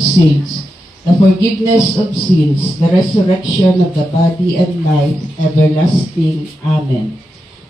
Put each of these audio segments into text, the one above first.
of sins, the forgiveness of sins, the resurrection of the body and life everlasting. Amen.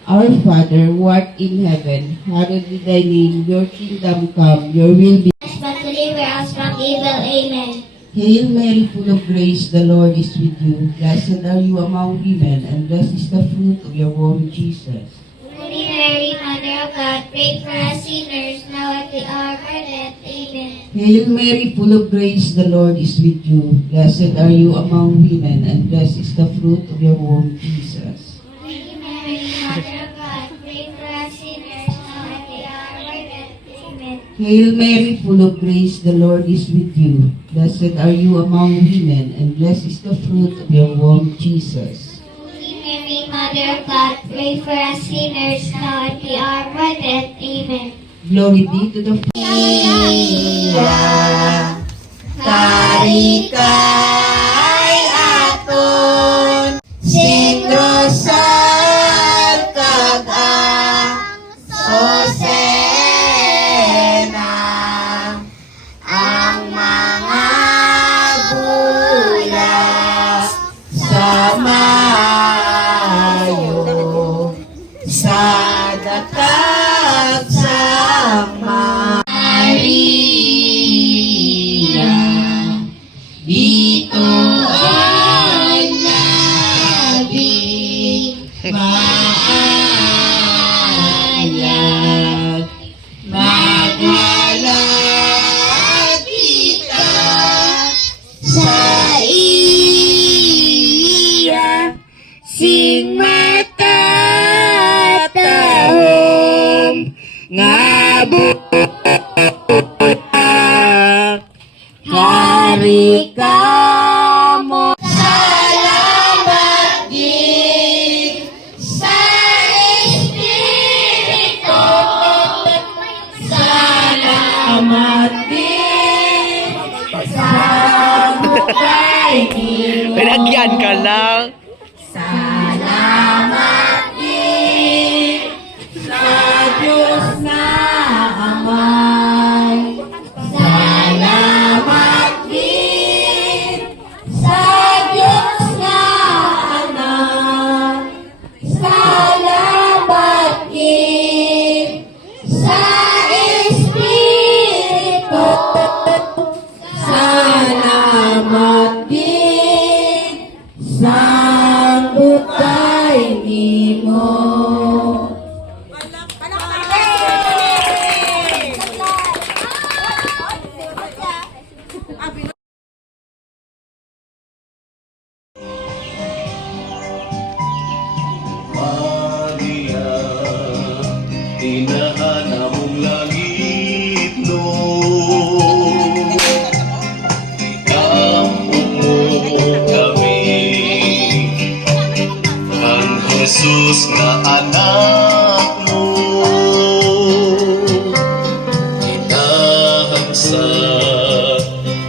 Our Father, who art in heaven, hallowed be thy name, your kingdom come, your will be. But deliver us from evil. Amen. Hail Mary, full of grace, the Lord is with you. Blessed are you among women, and blessed is the fruit of your womb, Jesus. Holy Mary, Mother of God, pray for us sinners, now at the hour of our death. Amen. Hail Mary, full of grace, the Lord is with you. Blessed are you among women, and blessed is the fruit of your womb, Jesus. Holy Mary, Mother of God, pray for us sinners, now at the hour of our death. Amen. Hail Mary, full of grace, the Lord is with you. Blessed are you among women, and blessed is the fruit of your womb, Jesus. Holy Mary, Mother of God, pray for us sinners, now at the hour of our death. Amen. Glory be to the Father. Tarikay aton sinrosal kag Sosena ang mga bulas sa Mayo sa dakat sa Maria. Dito ay nabing maghalag kita sa iya sing matatahom nga buta hari kamo. Salamat din sa Espiritu. Salamat din sa bukay niyo. Pinagyan ka lang. Salamat din sa Diyos na Amay. Salamat din sa Diyos na Anak. Salamat din sa Espiritu. Salamat din sa bukay nimo. Maria, tinahan mong langit no. Ikampok mo kami, ang Jesus na anak mo. Inahan sa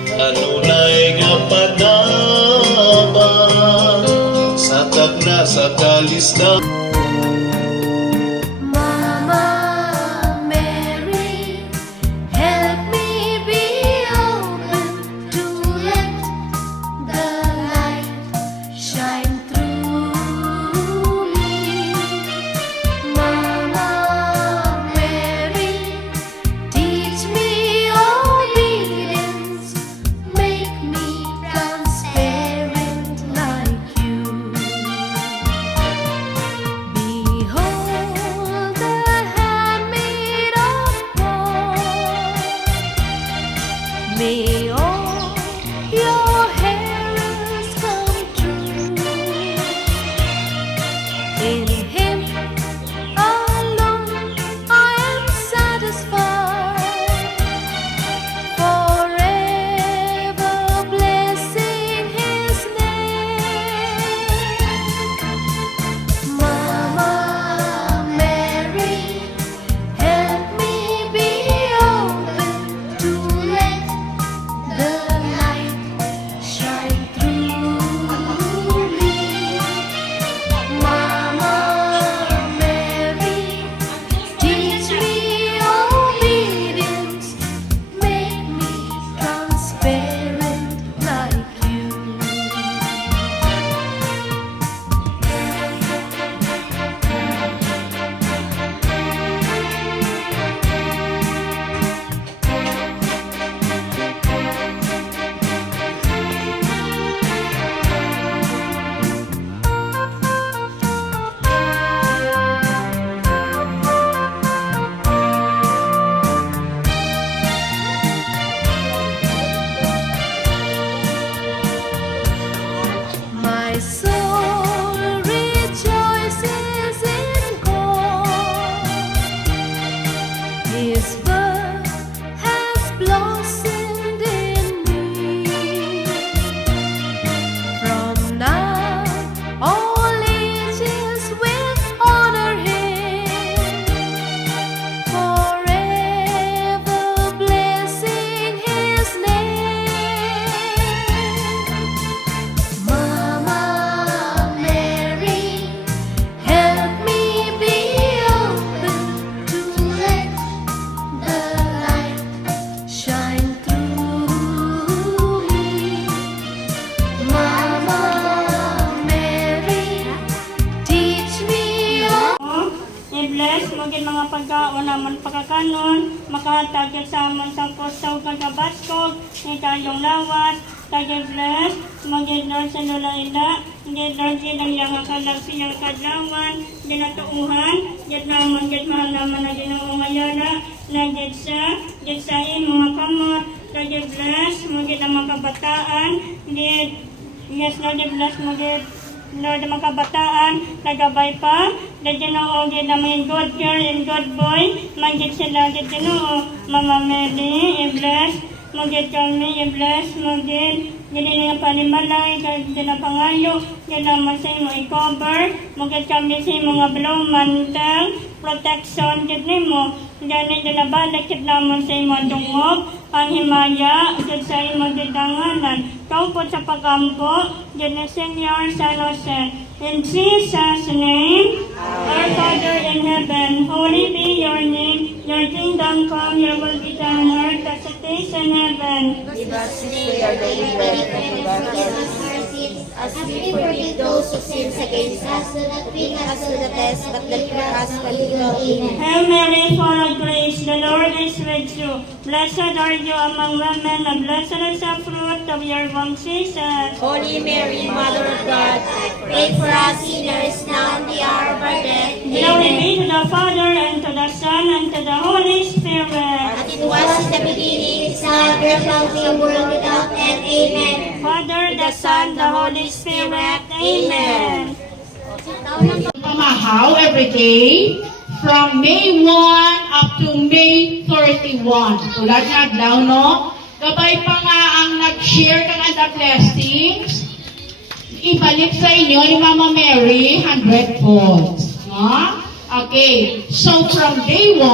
kanunay nga panabang, sa tagna sa kalis na Mama Mary, help me be open to let the light shine through me. Mama Mary, teach me obedience, make me transparent like you. My soul rejoices in God. His birth has blossomed in me. From now, all ages will honor Him, forever blessing His name. Mama Mary, help me be open to let the light shine through me. Mama Mary, teach me all. I-bless mo gid mga pagkaon naman pagkakanon, makahatag gid sa amon sa puso kagabaskog, ni kayong lawas, kaya bless, mo gid Lord sa lula-ila, gid Lord gid ang iyang kalag siyang kadlawan, ginatuuhan, gid naman gid mahal naman na Ginoo ngayona, na gid sa imong kamot, kaya bless, mo gid ang mga kabataan, gid yes Lord, bless mo gid Lord, ang mga kabataan, nagabay pa, na Ginoo, gid na may good girl and good boy, magid sila, gid Ginoo, Mama Mary, i-bless, magid kami, i-bless, magid, gini nga panimalay, gid na pangayo, gid naman sa imo i-cover, magid kami sa imo nga mantel, protection, gid nimo, gani na balik, gid naman sa imo dungog, ang himaya, gid sa imo gid danganan, kaupod sa pagampo, gid na Senior San Jose. In Jesus' name, our Father in heaven, holy be your name, your kingdom come, your will be done on earth as it is in heaven. Give us today our daily bread, and forgive us our sins, as we forgive those who sin against us. Do not bring us to the test, but deliver us from evil. Amen. Hail Mary, full of grace, the Lord is with you. Blessed are you among women, and blessed is the fruit of your womb, Jesus. Holy Mary, Mother of God, pray for us sinners now and the hour of our death. Glory be to the Father, and to the Son, and to the Holy Spirit. As it was in the beginning, is now, and ever shall be, a world without end. Amen. Father, the Son, the Holy Spirit. Amen. Pamahaw every day from May 1 up to May 31. Tulad nga adlaw, no? Gabay pa nga ang nag-share kang anda blessings. Ibalik sa inyo ni Mama Mary 100 volts. No? Okay. So from day 1,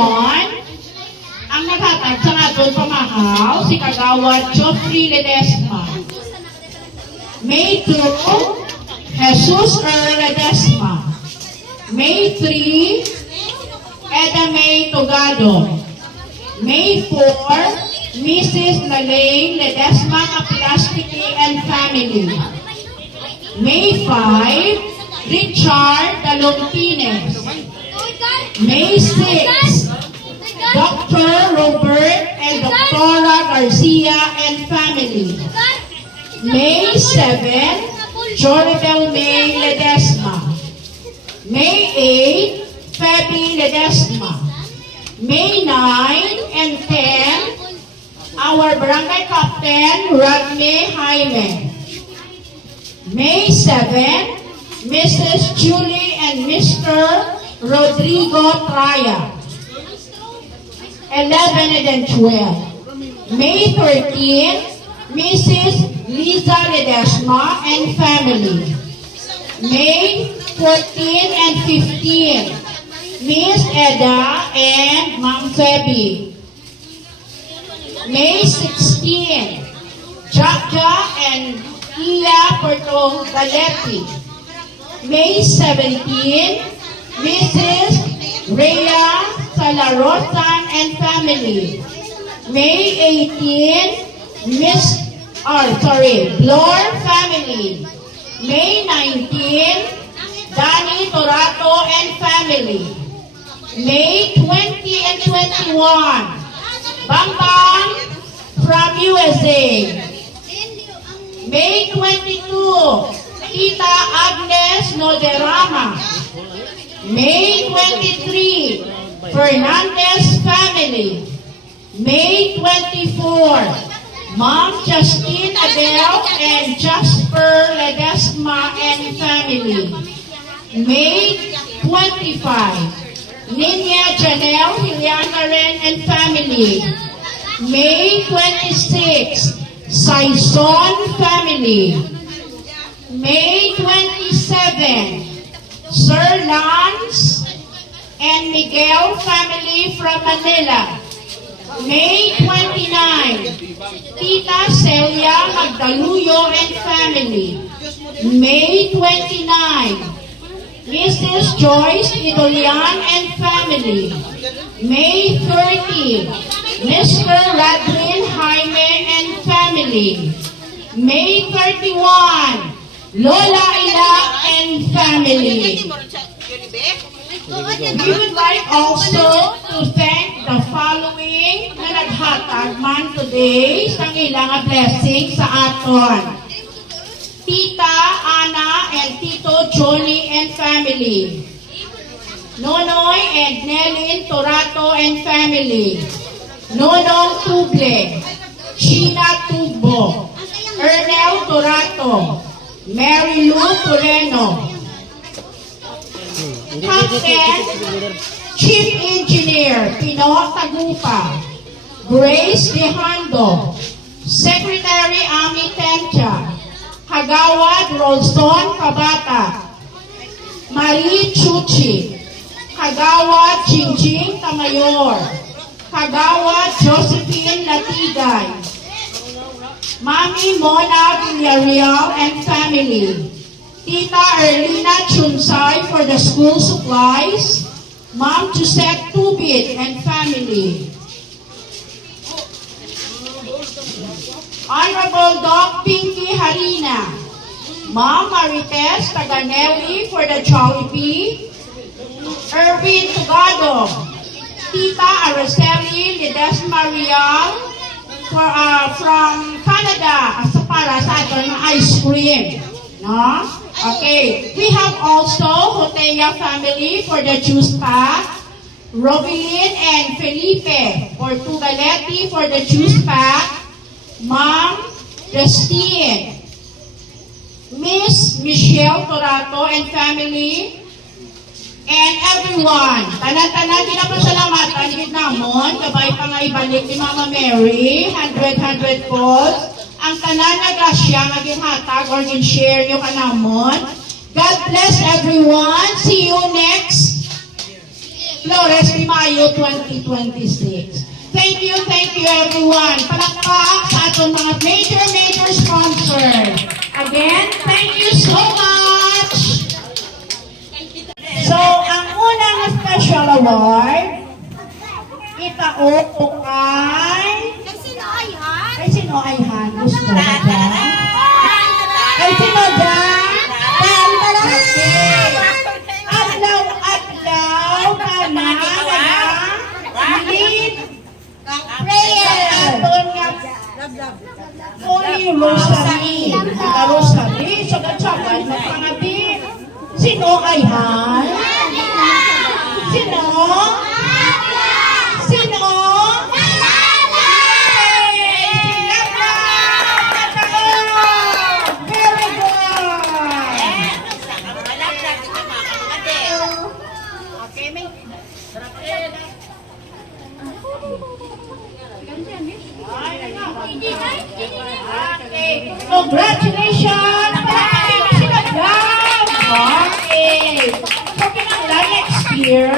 ang naghatag sa aton pamahaw, si Kagawad Geoffrey Ledesma. May 2, Jesus Ledesma. May 3, Edamay Togado. May 4, Mrs. Lalaine Ledesma Kaplastiki and family. May 5, Richard Dalontines. May 6, Dr. Robert and Dr. Garcia and family. May 7, Joribel May Ledesma. May 8, Feby Ledesma. May 9 and 10, our barangay captain, Rodney Jaime. May 7, Mrs. Julie and Mr. Rodrigo Traya. 11 and then 12. May 13, Mrs. Liza Ledesma and family. May 14 and 15, Miss Eda and Ma'am Feby. May 16, Jaja and Iya Porto Galetti. May 17, Mrs. Rhea Salarosan and family. May 18, Blor family. May 19, Danny Torato and family. May 20 and 21, Bang Bang from USA. May 22, Tita Agnes Noderama. May 23, Fernandez family. May 24, Mom Justine Adele and Jasper Ledesma and family. May 25, Ninya Janelle Hilyangaren and family. May 26, Saison family. May 27, Sir Lance and Miguel family from Manila. May 29, Tita Celia Magdaluyo and family. May 29, Mrs. Joyce Idolian and family. May 30, Mr. Radlin Jaime and family. May 31, Lola Ila and family. We would like also to thank the following na naghatag man today sa ilang blessing sa aton. Tita Ana and Tito Johnny and family. Nonoy and Nelin Torato and family. Nonong Tuble. Sheena Tubo. Ernel Torato. Mary Lou Toreno. Captain, Chief Engineer Pino Tagupa, Grace Dejando, Secretary Ami Tencha, Kagawad Rolson Kabata, Marie Chuchi, Kagawad Chinching Tamayor, Kagawad Josephine Latigay, Mami Mona Villarreal and family, Tita Erlina Chunsay for the school supplies, Ma'am Josette Tubit and family. Honorable Doc Pinky Harina, Ma'am Marites Taganelli for the Jollibee, Erwin Tugado, Tita Araceli Ledesma Rial from Canada para sa atin ng ice cream. No? Okay, we have also Hoteya family for the juice pack, Robilin and Felipe or Tugaletti for the juice pack, Ma'am Justine, Miss Michelle Torato and family, and everyone. Tanan-tanan, pinapasalamatan din namon, kabay pa nga ibalik ni Mama Mary, 100 calls. Ang tanan na grasya nga ginhatag or gin-share nyo kanamon. God bless everyone. See you next Flores de Mayo 2026. Thank you everyone. Palakpak sa atong mga major sponsor. Again, thank you so much. So, ang unang special award, itaok ko kay sino ay Han? Gusto mo dyan? Ay, sino dyan? Okay. Adlaw, lead prayer. Aton nga Holy Rosary. Rosary. So, gatsagan mo pangabi. Sino ay Han? Sino? Sino? Congratulations! Okay. So, kinanglan next year.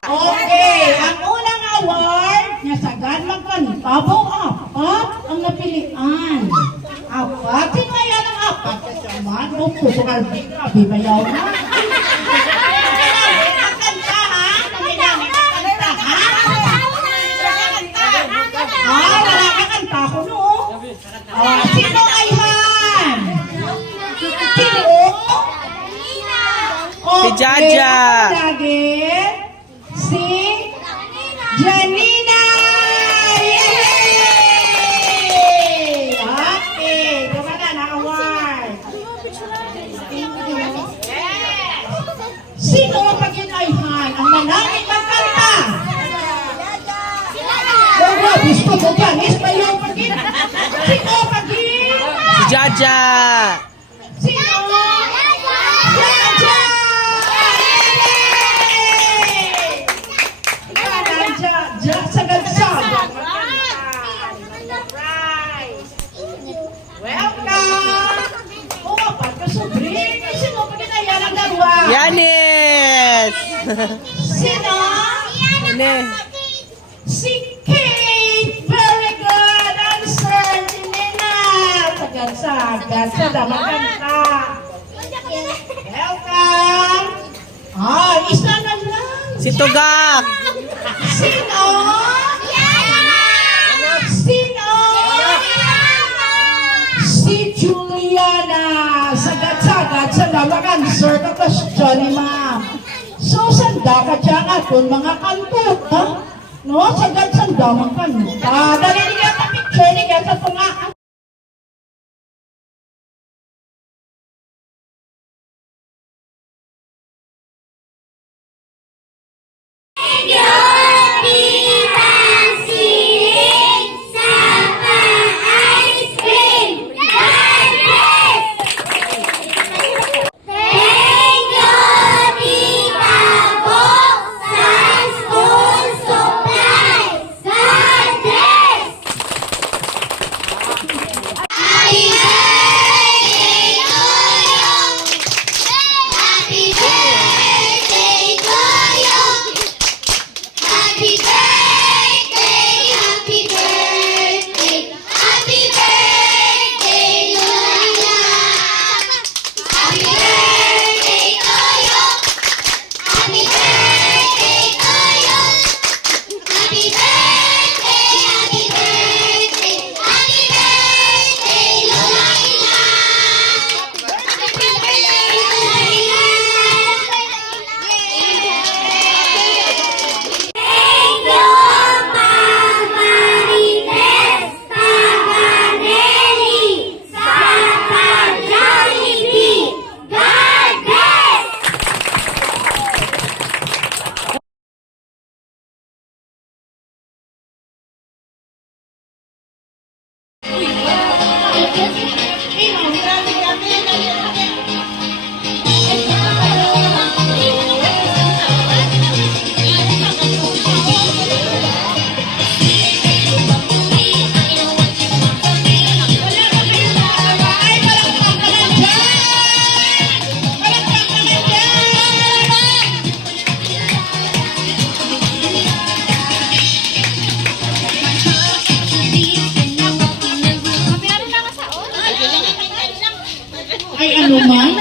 Okay. Ang unang award, nasagad magkantabong apat ang napilian. Apat? Sino yan ang apat? Kasaman, puso kalbing, grabe bayaw na. Wala ka kanta ko, no? Sino ay Han? Sino? Si Jaja. Lagi. Si Janina. Yay! Okay. Kumana na award. Sino ang pag-inayhan ang manamit magkanta? Gusto ko ba? Miss pa yung pagin? Sino pagin? Si Jaja. Janice! Sino? Ini. Si Kate! Very good answer! Nina! Sagad-sagad. Sada maganda. Welcome! Isa na lang. Si Tugak! Sino? Sino? Si Juliana. Sagad-sagad sa lawakan, sir, na question ni ma'am. So, sanda ka dyan aton mga kanto, ha? No, sagad-sanda mga kanto. Dali niya sa picture niya sa tunga. Ay, ano man?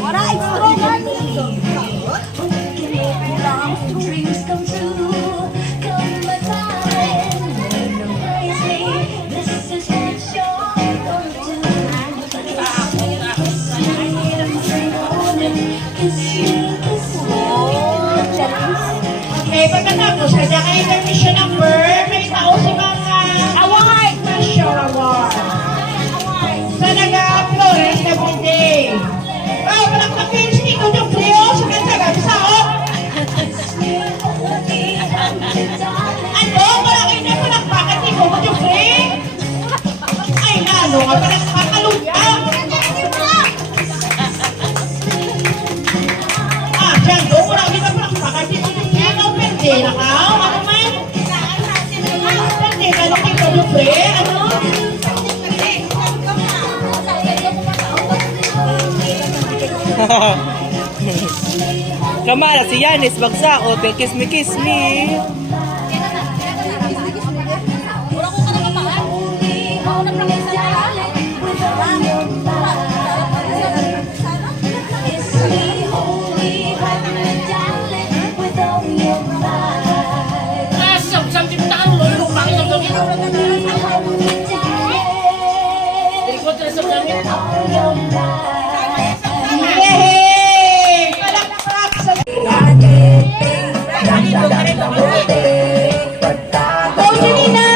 Wala extra money. Dreams come true. Come my darling, embrace me. This is what you're gonna do. Kiss me, kiss me. Okay, pagkatapos, kada kayo intermission number, may tao si mga award, special award. Sa nag-Flores every day. Oh, walang kapins, dito yung Leo, sa kansagan, sa ano, malaki na palakpakan ni Coco Jufre. Ay, lalo nga palakpakaluya. Ah, dyan, do, malaki na palakpakan ni Coco Jufre. Ano, perde na ka? Ano man? Perde ka na kay Coco Jufre? Ano? Kamala, si Yanis, bagsa, open, kiss me, kiss me. Yay! Palakpak sa... Go, Janina!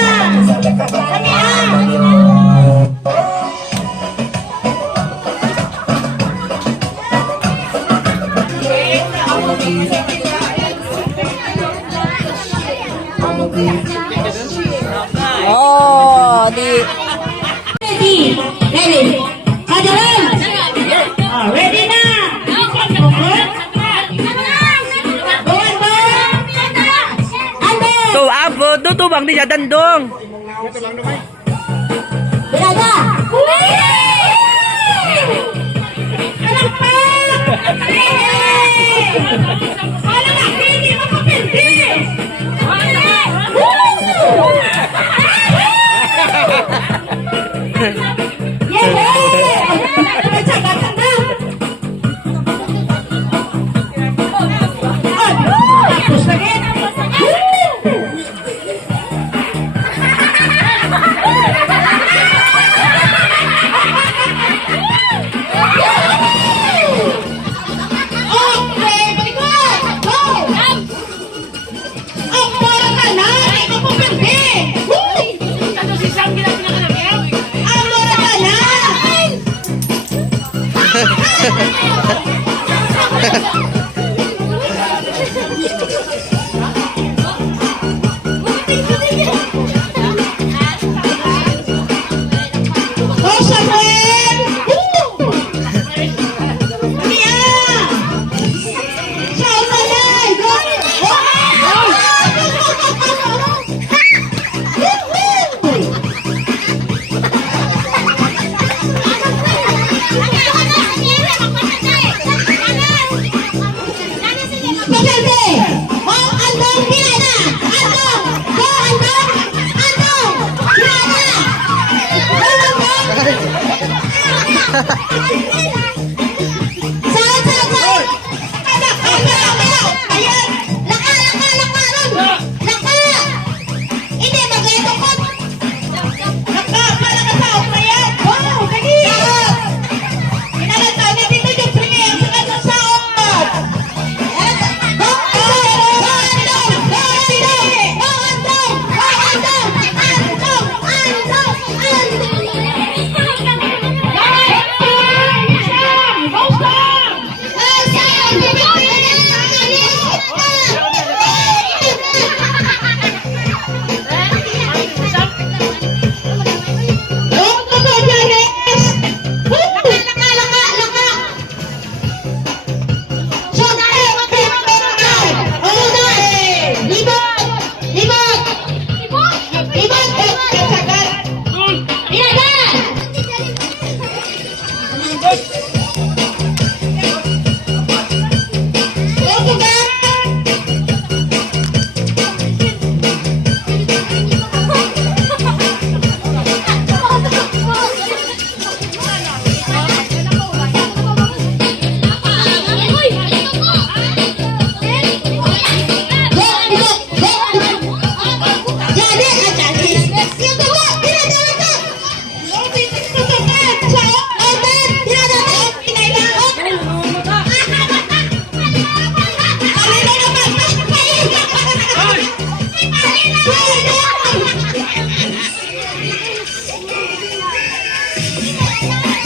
Kami Oh, di. Ready! Ready! Kadalan! Ah, ready na! To abo, to bang di dandong. Biraga! Palakpak! Wala na! Hindi makapindi!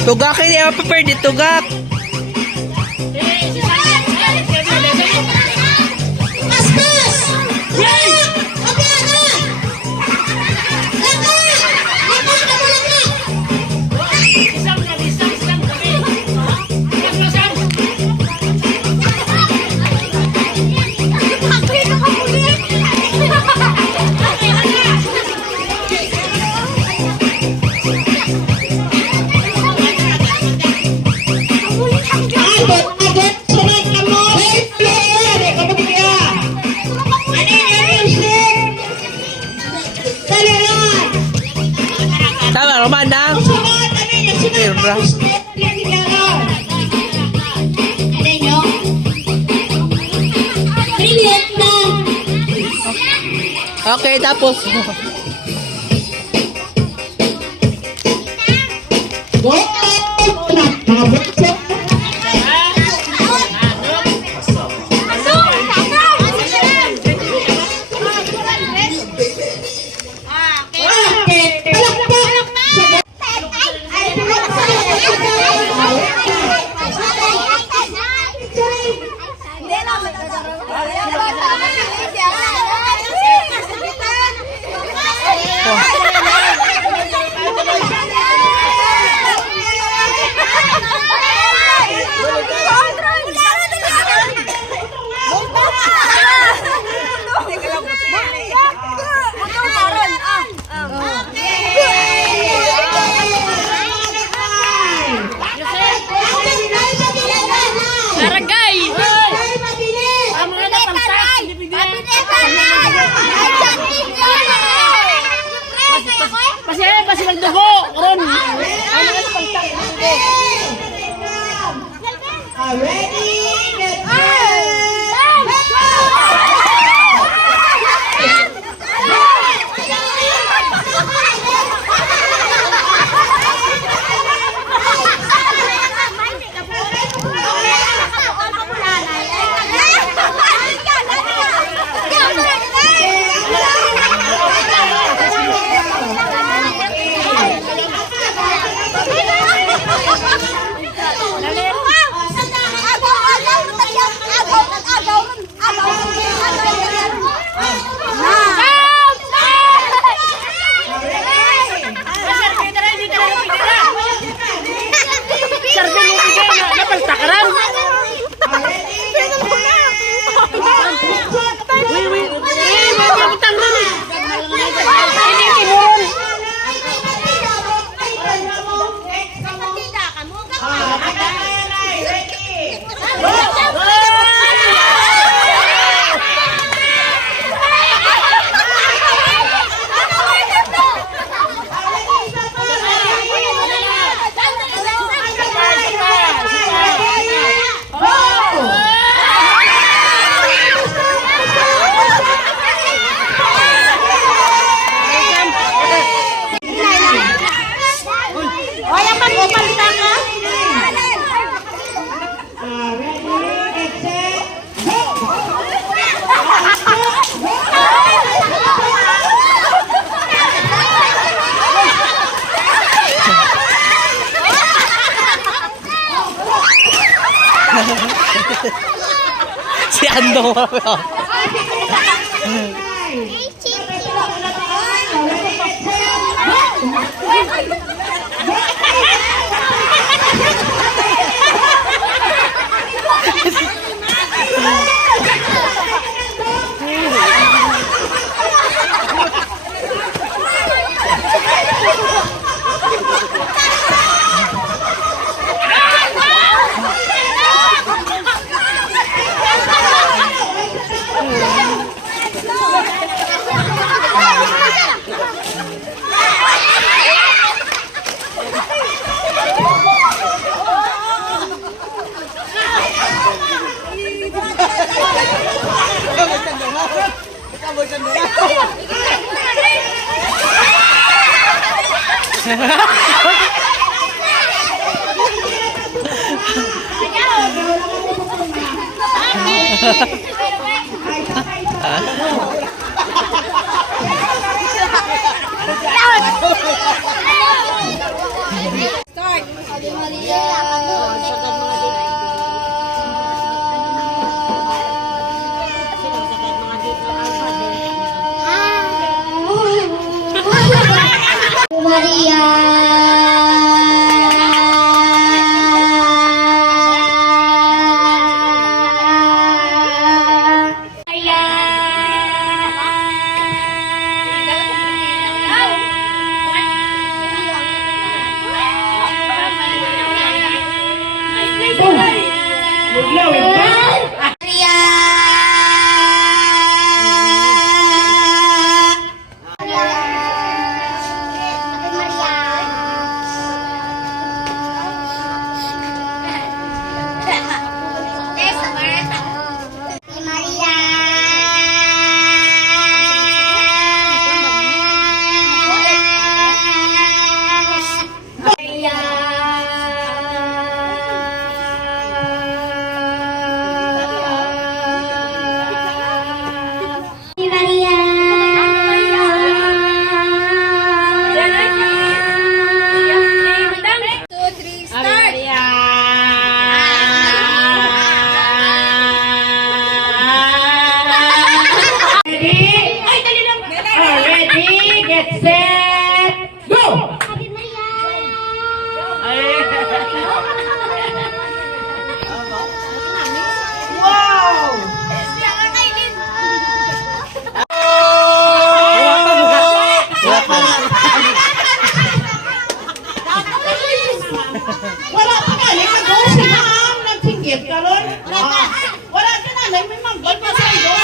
Tugak ini apa per ditugak? Tama, Romandang. Okay, tapos. Pasi magdaho, ron. Si Andong. get set, go! Ave Maria! Wow! Wala pa ka, nag-go si ma'am, nagsinggit ka ron. Wala ka na, may manggol pa sa iyo.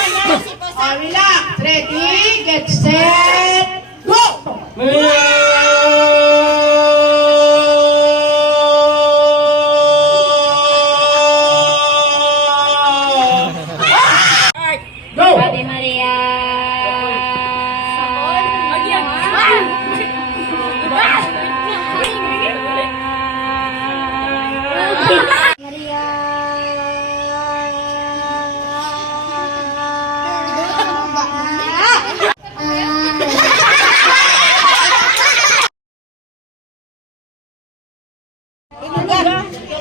Relax, ready, get set, go! Go! Ave Maria! Maria!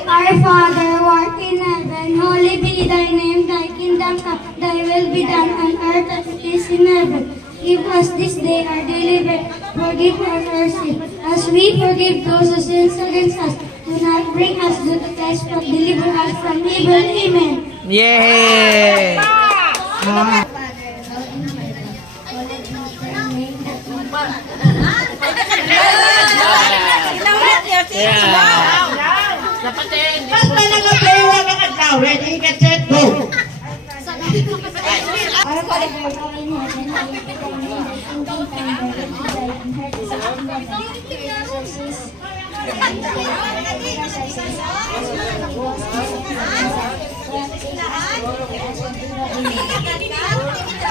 Our Father, who art in heaven, holy be thy name, thy kingdom come, thy will be done on earth as it is in heaven. Give us this day our daily bread, forgive us our sins, as we forgive those who sin against us. Do not bring us to the test, but deliver us from evil. Amen. Yay! Mas may nag-player ka now, ready, get set, go! Our Father, who art in heaven, hallowed be thy name, thy kingdom come, thy will be done on earth as it is in heaven. Give us our sins,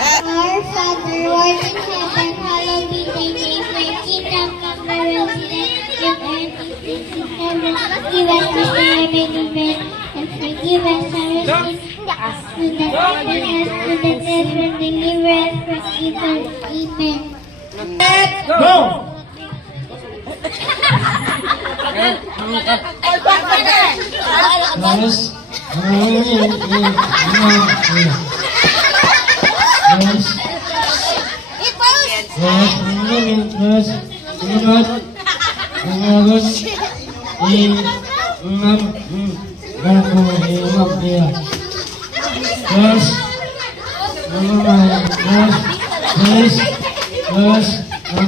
Our Father, who art in heaven, hallowed be thy name, thy kingdom come, thy will be done on earth as it is in heaven. Give us this day our daily bread, and forgive us our sins, do not bring us to the test, but deliver us from evil. Amen. Go!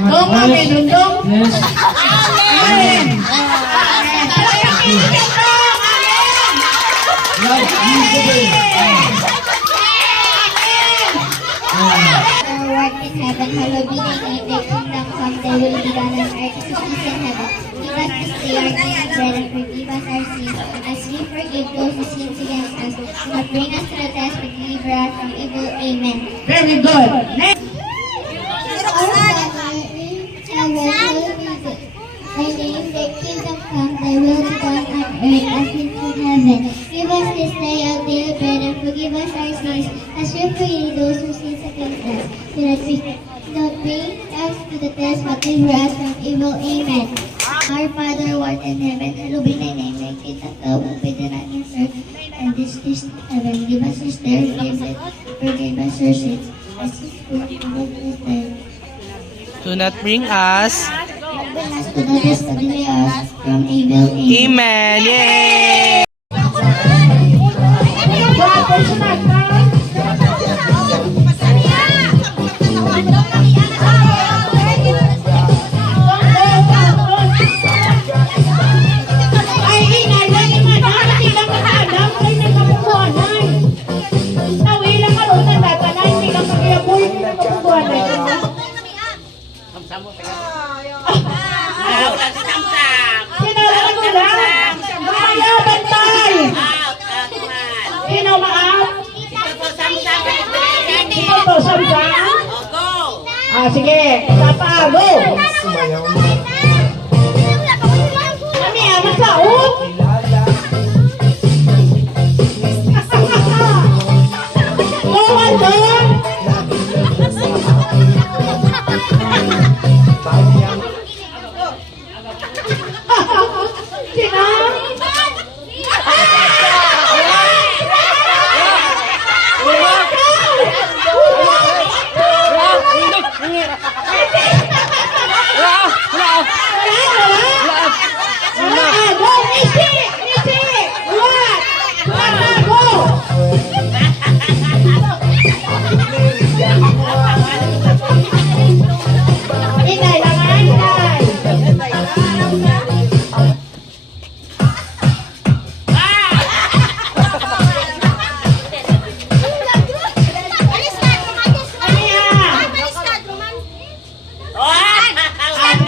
Go, Mami Dundong! Amen! Our art in heaven, hallowed be thy name, thy kingdom come, thy will be done on earth as it is in heaven. Give us this day our daily bread, and forgive us our sins, as we forgive those who sin against us. Do not bring us to the test, but deliver us from evil. Amen. Very good. Next. Our Father in heaven, hallowed be thy name, thy kingdom come, thy will be done on earth as it is in heaven. Give us this day our daily bread, and forgive us our sins, as we forgive those who sin against us. Do not bring us to the test, but deliver us from evil. Amen. Our Father who art in heaven, hallowed be thy name, thy kingdom come, will be done on earth and this is in heaven. Give us this day our daily bread, forgive us our sins, as we forgive those who sin. Do not bring us. Bring us to the test, but deliver us from evil. Amen. Amen. Yay! Ay, ingay, wala man. Nakakita ka na, Adam. Ay, may kapukuhanan. Nawilang ka rin ang tatanay. Hindi lang mag-iaboy. Hindi lang kapukuhanan. Sinawala ko lang. Maya, bantay. Sino maap? Ito to, samsang? Ah, sige. Tapa, go. Kami, masaot. Go, Aldon. Sino?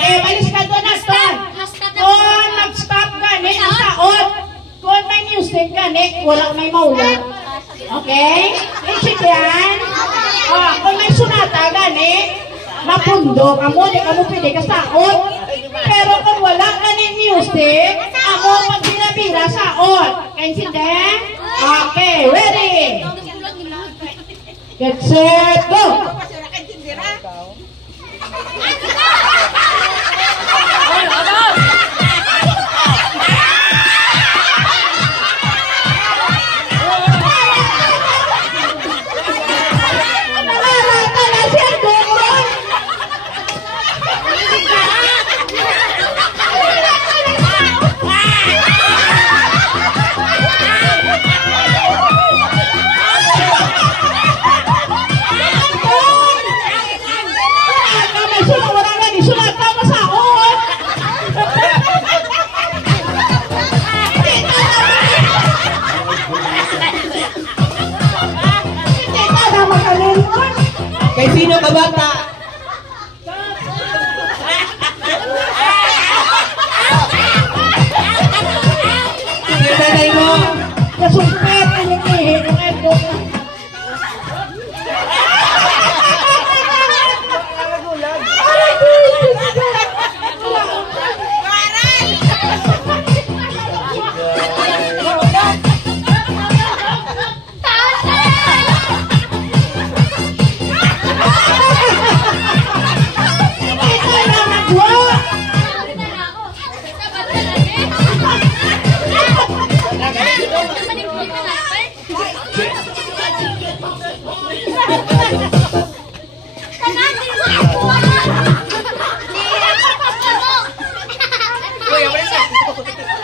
Okay, balis ka doon na doon. Kung mag-stop gani, ang saot. Kung may music gani, wala may maulat. Okay? Intindihan? Kung may sunata gani, mapundo, amo, di ka mo pwede ka saot. Pero kung wala gani music, amo magbira-bira saot. Intindihan? Okay, ready? Get set, go! Kay sino ka bata? Kay nanay mo? Nasumpet, inikihin, yung edo.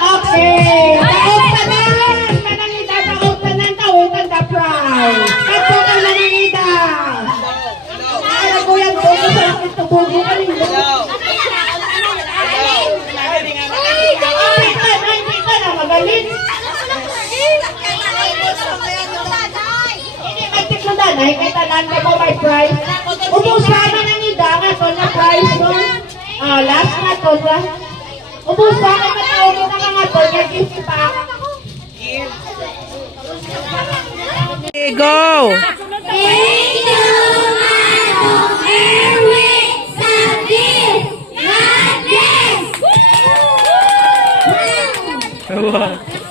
Okay, taon-tanan! Manangida, taon-tanan, tawitan the prize! Kato ka manangida! Alam ko yan, bobo sa lakit na bobo ka rin. Hindi ka na magaling. Hindi magtik mo danay, kay tanan ka mo may prize. Umusa manangida nga to na prize mo. Last na to, last. Umusta ka matawag na mga to, gift pa. Okay, go! Thank you, Manong Erwin Santis! God bless! Wow.